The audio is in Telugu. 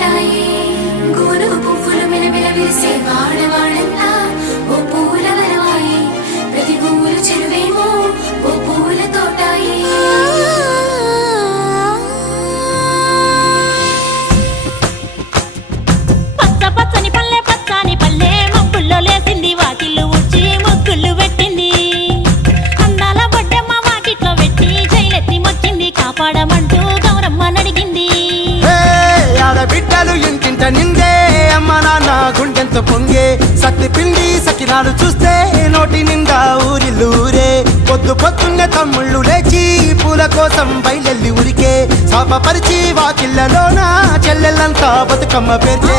తోటాయి గోను పువ్వులు మిలమిల విరిసే వాడవాడంతా ఓ పూల వరవాయి ప్రతి పువ్వులు చెరువేమో ఓ పూల తోటాయి పచ్చ పచ్చని పల్లె పచ్చని పల్లె మబ్బుల్లో లేసింది వాకిళ్ళు ఊడ్చి ముగ్గులు పెట్టింది అందాల బొడ్డమ్మ వాకిట్లో పెట్టి జైలెత్తి మొక్కింది కాపాడమంటూ గౌరమ్మ నడిగింది ఆడబిడ్డలు ఇంటింట నిందే అమ్మ నాన్న గుండెంతో పొంగే సత్తి పిండి సకినాలు చూస్తే నోటి నిండా ఊరిల్లూరే పొద్దు పొద్దున్నే తమ్ముళ్ళు లేచి పూల కోసం బయలెల్లి ఉరికే శాపపరిచి వాకిళ్ళలోన చెల్లెళ్ళంతా బతుకమ్మ పేర్చే